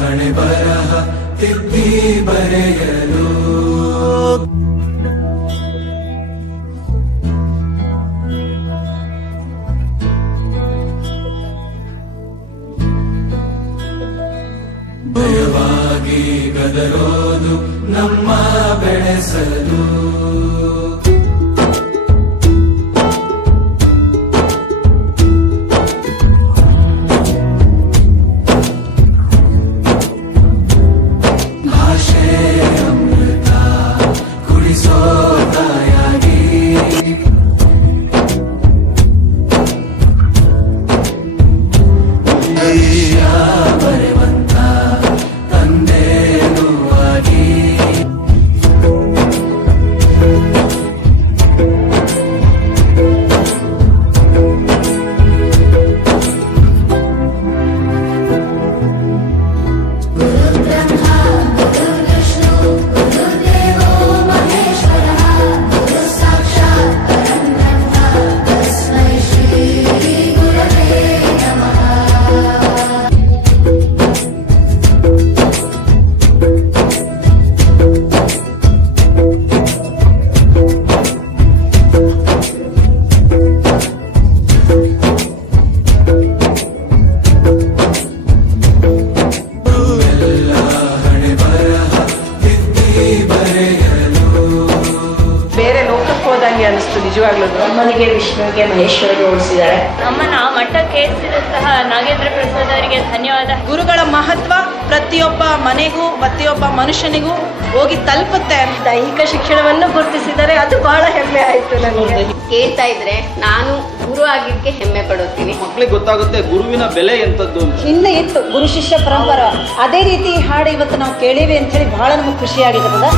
ಹಣೆ ಬರಹ ತಿದ್ದಿ ಬರೆಯಲು ಭಯವಾಗಿ ಗದರೋದು ನಮ್ಮ ಬೆಳೆಸಲು ಅನಿಸ್ತು ನಿಜವಾಗ್ಲೂ. ಅಮ್ಮನಿಗೆ ವಿಷ್ಣುವಿಗೆ ಮಹೇಶ್ವರಿಗೆ ಹೋಲಿಸಿದ್ದಾರೆ. ಅಮ್ಮನ ಮಠಕ್ಕೆ ಏರಿಸಿದಂತಹ ನಾಗೇಂದ್ರ ಪ್ರಸಾದ್ ಅವರಿಗೆ ಧನ್ಯವಾದ. ಗುರುಗಳ ಮಹತ್ವ ಪ್ರತಿಯೊಬ್ಬ ಮನೆಗೂ ಪ್ರತಿಯೊಬ್ಬ ಮನುಷ್ಯನಿಗೂ ಹೋಗಿ ತಲುಪುತ್ತೆ. ದೈಹಿಕ ಶಿಕ್ಷಣವನ್ನು ಗುರುತಿಸಿದರೆ ಅದು ಬಹಳ ಹೆಮ್ಮೆ ಆಯ್ತು ನನಗೆ. ಕೇಳ್ತಾ ಇದ್ರೆ ನಾನು ಗುರು ಆಗಿದ್ದಕ್ಕೆ ಹೆಮ್ಮೆ ಪಡುತ್ತೀನಿ. ಮಕ್ಕಳಿಗೆ ಗೊತ್ತಾಗುತ್ತೆ ಗುರುವಿನ ಬೆಲೆ ಎಂತದ್ದು. ಹಿಂದೆ ಇತ್ತು ಗುರು ಶಿಷ್ಯ ಪರಂಪರೆ, ಅದೇ ರೀತಿ ಹಾಡು ಇವತ್ತು ನಾವು ಕೇಳೀವಿ ಅಂತ ಹೇಳಿ ಬಹಳ ನಮಗೆ ಖುಷಿ ಆಗಿರ್ತದ.